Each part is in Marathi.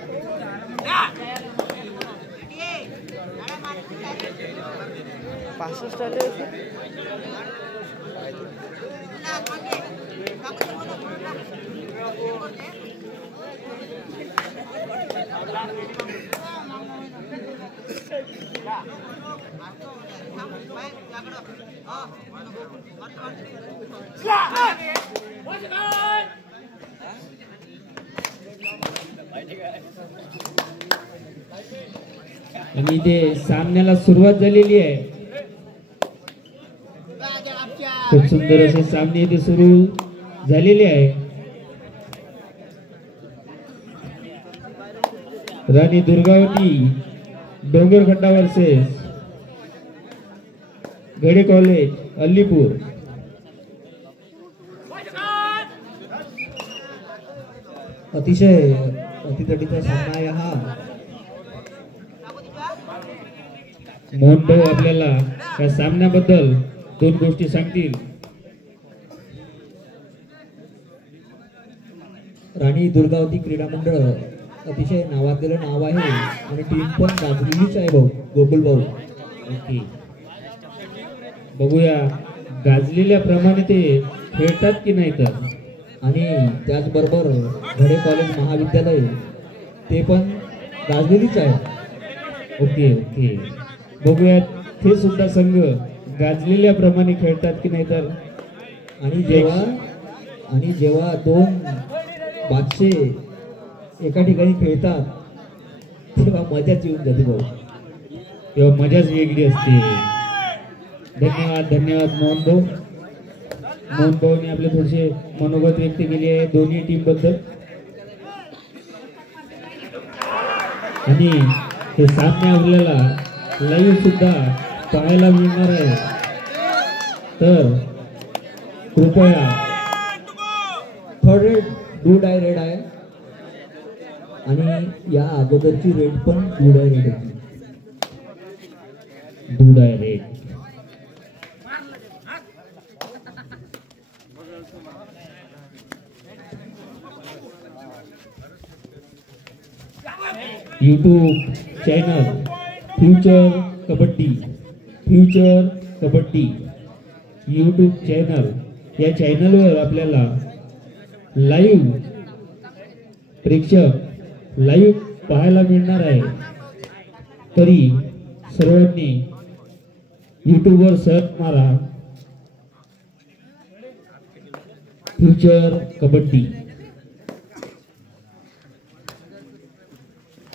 65 आले आणि इथे सामन्याला सुरुवात झालेली आहे. खूप सुंदर असे सामने इथे सुरू झालेले आहे. राणी दुर्गावती डोंगरखड्डा वर्सेस गडे कॉलेज अलीपूर. अतिशय अतितटीचा सामना आहे हा. मोहन भाऊ आपल्याला या सामन्याबद्दल दोन गोष्टी सांगतील. राणी दुर्गावती क्रीडा मंडळ अतिशय नावाजलेलं नाव आहे आणि टीम पण गाजलेलीच आहे भाऊ गोकुल भाऊ. ओके, बघूया गाजलेल्या प्रमाणे ते खेळतात की नाही तर. आणि त्याचबरोबर घडे कॉलेज महाविद्यालय ते पण गाजलेलीच आहे. ओके ओके, बघूया ते सुद्धा संघ गाजलेल्या प्रमाणे खेळतात की नाही तर. आणि जेव्हा दोन बादशे एका ठिकाणी खेळतात तेव्हा मजाच येऊन जाते भाऊ. तेव्हा मजाच वेगळी असते. धन्यवाद धन्यवाद मोहन भाऊ. मोहन भाऊने आपले थोडेसे मनोगत व्यक्त केले आहे दोन्ही टीम बद्दल. आणि हे सामने आपल्याला लाईव्ह सुद्धा पाहायला मिळणार आहे, तर कृपया third raid do die raid आहे आणि या अगोदरची रेड पण डू डाय रेड होती. दूध आहे raid. YouTube channel future kabaddi YouTube channel, या चॅनलवर आपल्याला लाईव्ह प्रेक्षक लाईव्ह पाहायला मिळणार आहे. तरी सर्वांनी यूट्यूबवर सर्च मारा फ्युचर कबड्डी.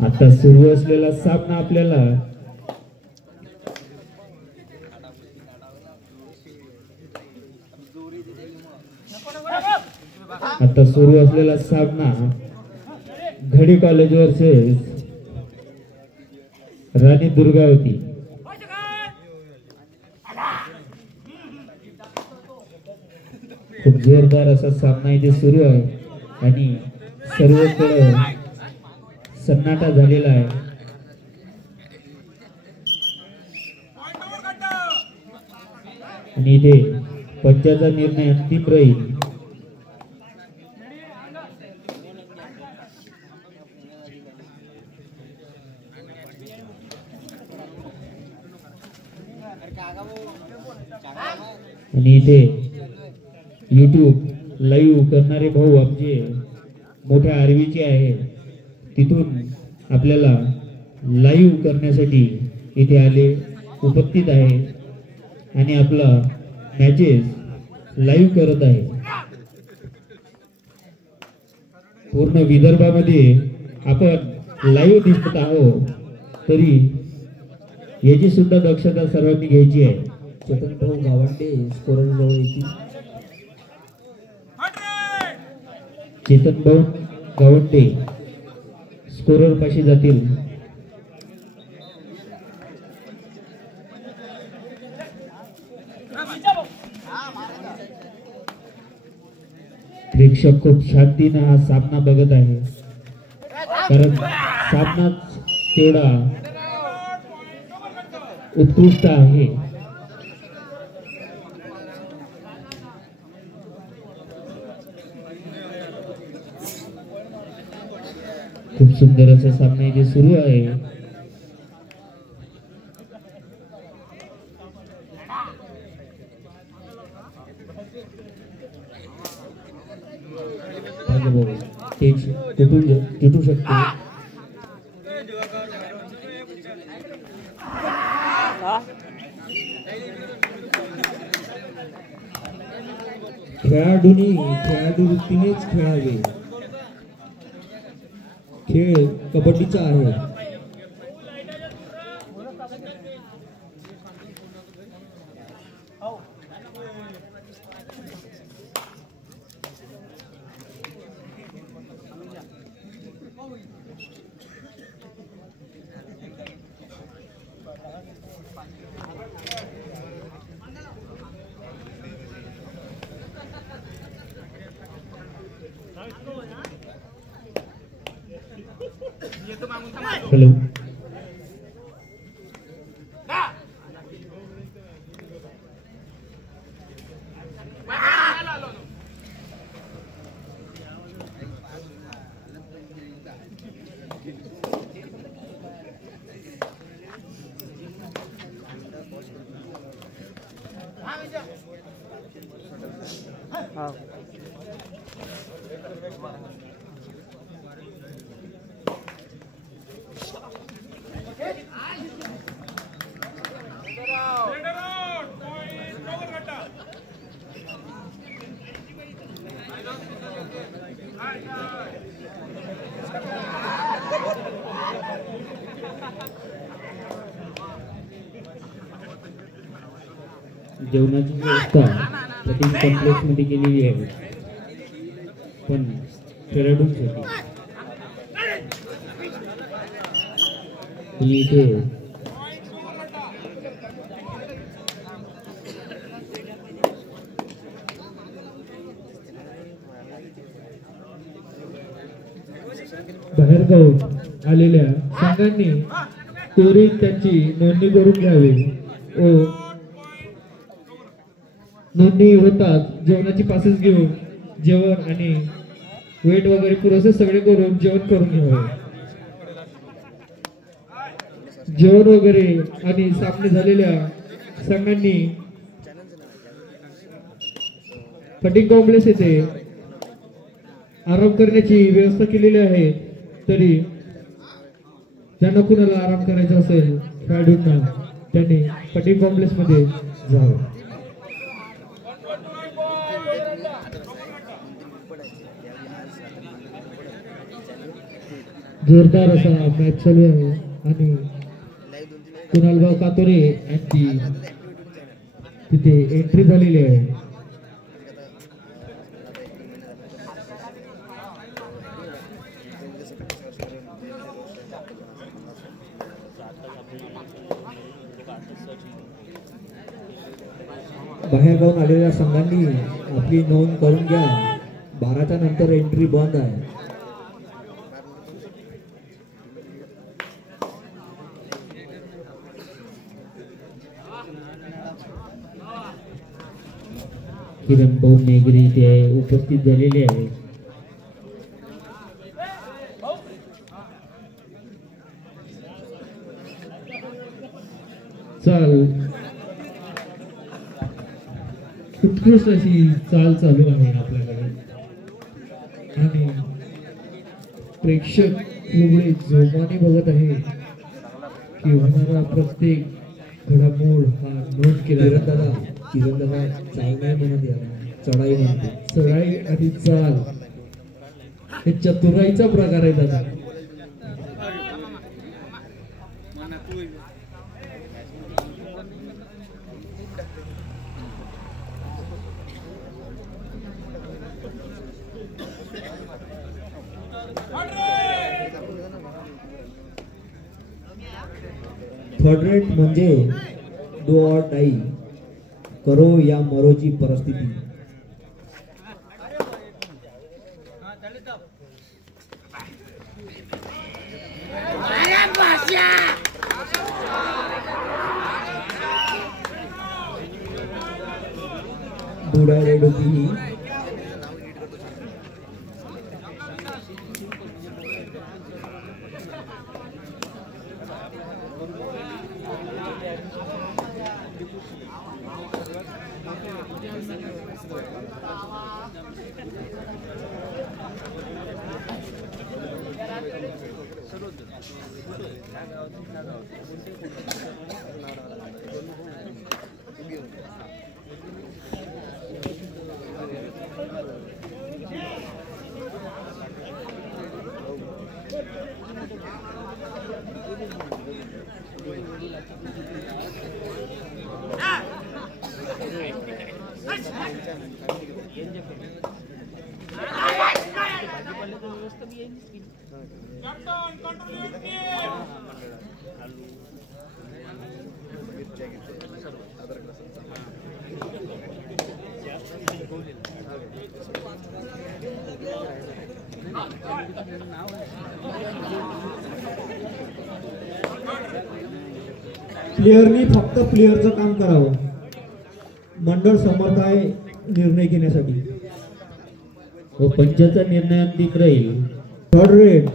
आता सुरू असलेला सामना आपल्याला घडी कॉलेज वर्सेस राणी दुर्गावती. खूप जोरदार असा सामना इथे सुरू आहे आणि सर्वकडे सन्नाटा झालेला आहे. आणि इथे पंचाचा निर्णय अंतिम राहील. आणि इथे यूट्यूब लाईव्ह करणारे भाऊ आमचे मोठ्या आर्वीचे आहे, तिथून आपल्याला लाईव्ह करण्यासाठी इथे आले उपस्थित आहे आणि आपला मॅचेस लाईव्ह करत आहे. पूर्ण विदर्भामध्ये आपण लाईव्ह दिसत आहोत, तरी याची सुद्धा दक्षता सर्वांनी घ्यायची आहे. चेतन भाऊ गावंडे स्कोरर जवळ येतील. चेतन भाऊ गावंडे स्कोरर पाशी जातील. प्रेक्षक खूप शांतीने हा सामना बघत आहे, कारण सामनाच तेवढा उत्कृष्ट आहे. खूप सुंदर असा सामना इथे सुरू आहे. तुटू शकतो. खेळाडूंनी खेळाडू वृत्तीनेच खेळावे. खेळ कबड्डीचा आहे. हॅलो. जेवणाची व्यवस्था कटिंग कॉम्प्लेक्स मध्ये केलेली आहे, पण खेळाडूंसाठी इथे बाहेरगावून आलेल्या संघांनी त्वरित त्यांची नोंदणी करून घ्यावी व नोंदणी होतात जेवणाची पासेस घेऊन जेवण आणि वेट वगैरे पुरेसे सगळे करून जेवण करून घ्यावे. जेवण वगैरे आणि सामने झालेल्या संघांनी कटिंग कॉम्प्लेक्स येथे आराम करण्याची व्यवस्था केलेली आहे. तरी ज्यांना कुणाला आराम करायचा असेल खेळाडूंना त्यांनी कटिंग कॉम्प्लेक्स मध्ये जावं. जोरदार असा मॅच चालू आहे आणि कुणालभाऊ कातोरे यांची तिथे एंट्री झालेली आहे. बाहेरगावून आलेल्या संघांनी आपली नोंद करून घ्या. 12च्या नंतर एंट्री बंद आहे. किरण भाऊ मेघरी इथे उपस्थित झालेले आहे. चाल उत्कृष्ट अशी चाल चालू आहे आपल्याकडे आणि प्रेक्षक एवढे जोमाने बघत आहे की होणारा प्रत्येक घडामोड हा नोंद केला. किरण दादा चालणाय म्हणत याला चढाई म्हणते. चढाई आणि चाल हे चतुराईचा प्रकार आहे दादा. थर्ड रेट म्हणजे डू ऑर डाई, करो या मरोची परिस्थिती. बुडा रेड होती ही. प्लेयरनी फक्त प्लेयरचं काम करावं. मंडळ समर्थ आहे निर्णय घेण्यासाठी. व पंचाचा निर्णय अंतिम राहील. Third raid.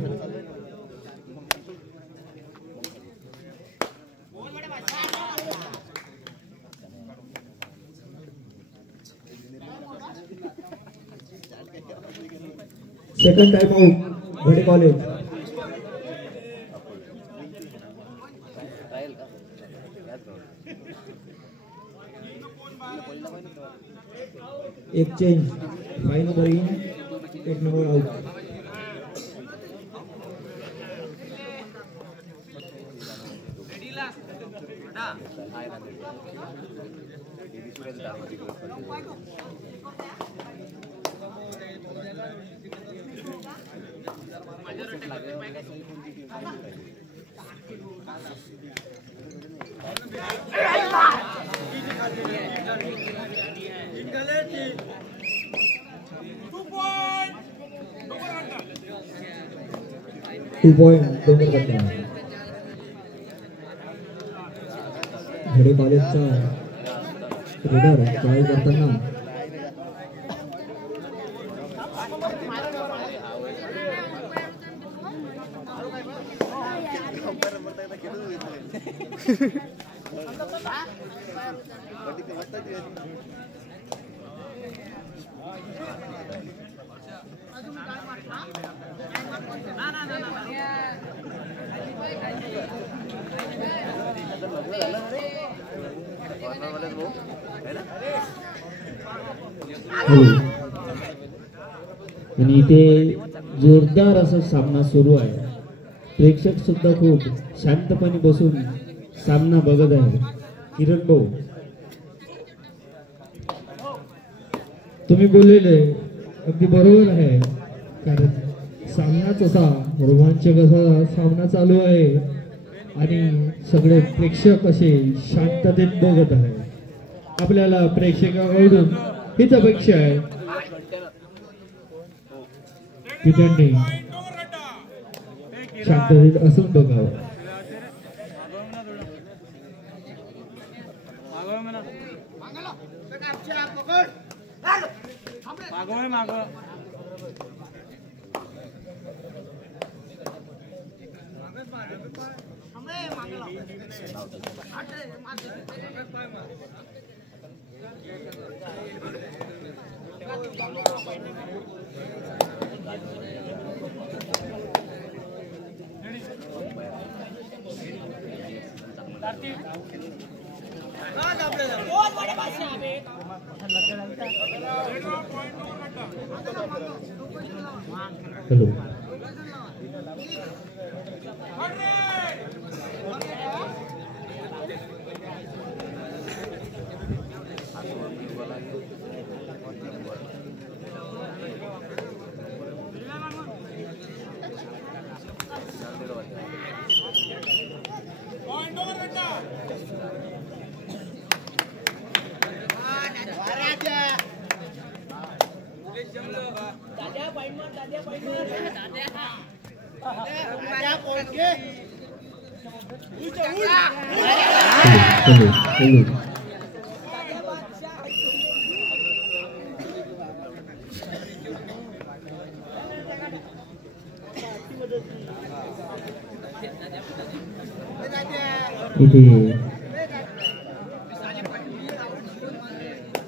Second time out Ghade college. एक change. 5 number in, 8 number out. Two point Ghade कॉलेजचा रेडर ट्राय करताना आणि इथे जोरदार असा सामना सुरू आहे. प्रेक्षक सुद्धा खूप शांतपणे बसून सामना बघत आहे. किरण भाऊ, तुम्ही बोललेले अगदी बरोबर आहे. कारण सामनाच असा रोमांचक असा सामना चालू आहे आणि सगळे प्रेक्षक असे शांततेत बघत आहे. आपल्याला प्रेक्षकांकडून हीच अपेक्षा आहे की त्यांनी शांततेत असून बघावं. हॅलो,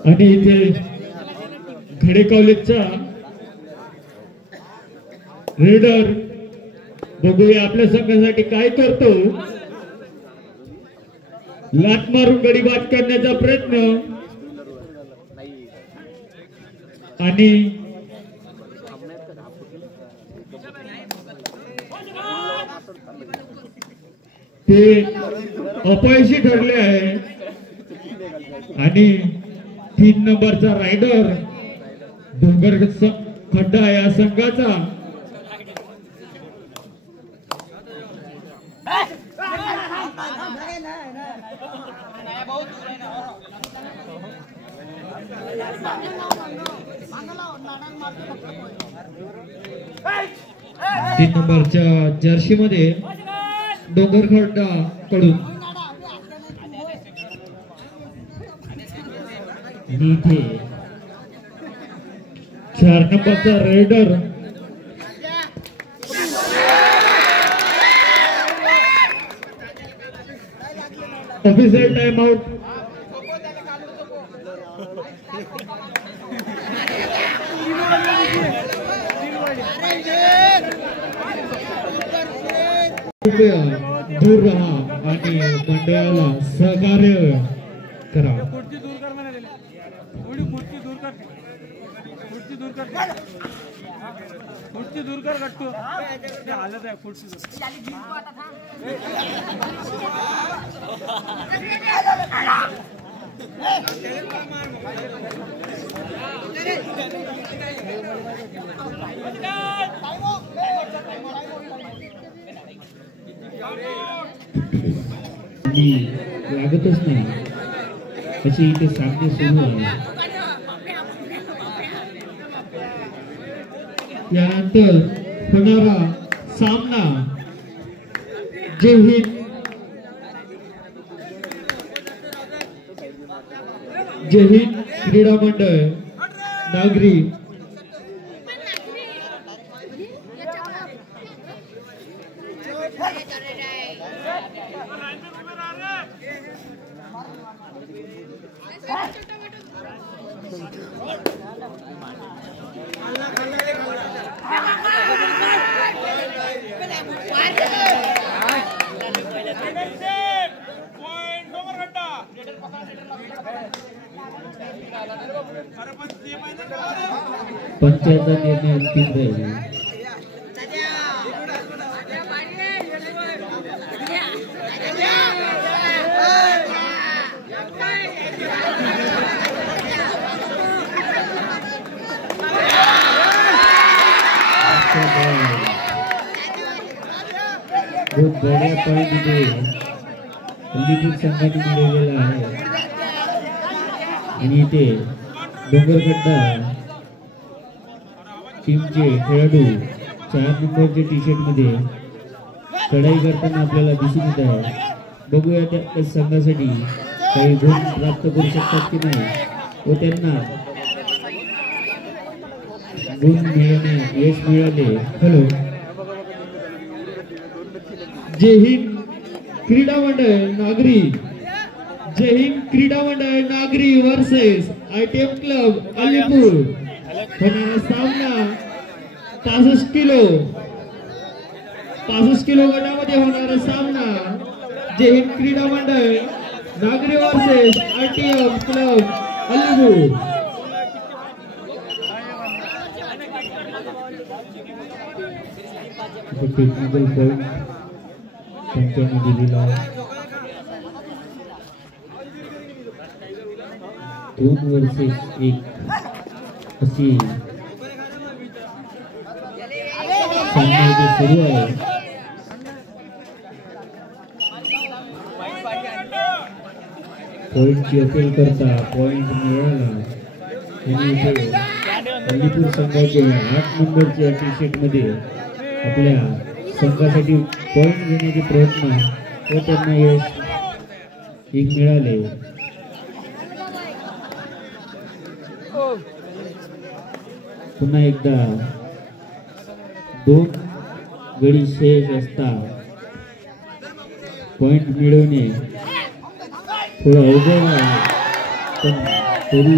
आणि इथे घडे कॉलेजचा रेडर बघूया आपल्या संघासाठी काय करतो. लाट मारून गडी बाद करण्याचा प्रयत्न आणि ते अपयशी ठरले आहे. आणि 3 नंबरचा रायडर डोंगर खड्डा या संघाचा तीन नंबरच्या जर्सी मध्ये डोंगर खड्डा कडून इथे 4 नंबरचा रायडर ऑफिशियल टाइम आउट. कृपया दूर राहा आणि मंडळाला सहकार्य करा. खुर्ची दूर कर गट्टू हालत आहे खुर्ची लागतच नाही अशी इथे सामने सुरू आहे. यानंतर होणारा सामना जय हिंद क्रीडा मंडळ नागरी पंचायतचा निर्णय अंतिम राहील. बहुत बड्या पॉइंट इथे हल्लीपूर संघाने मिळवलेला आहे. आणि इथे डोंगरखड्डा टीमचे खेळाडू 4 नंबरच्या टी शर्ट मध्ये चढाई करताना आपल्याला दिसून येत आहे. बघूया त्या संघासाठी काही गुण प्राप्त करू शकतात की नाही व त्यांना गुण मिळवणे यश मिळाले. हॅलो जय हिंद क्रीडा मंडळ नागरी जय Hind Krida Mandal Nagari versus ITM club Alipur. होणारा सामना 65 किलो गटामध्ये होणारा सामना जय Hind Krida Mandal Nagari versus ITM club Alipur. Technical point पंचांनी दिलेला 2 वर्सेस 1 अशी सामना इथे सुरू आहे. पॉइंटची अपील करता पॉइंट मिळाला आणि इथे अलीपूर संघाचे 8 नंबरच्या टी शर्ट मध्ये आपल्या संघासाठी पॉइंट घेण्याचे प्रयत्न व त्यांना यश मिळाले. पुन्हा एकदा 2 गडी शेष असता पॉइंट मिळवणे थोडं अवघड आहे पण तरी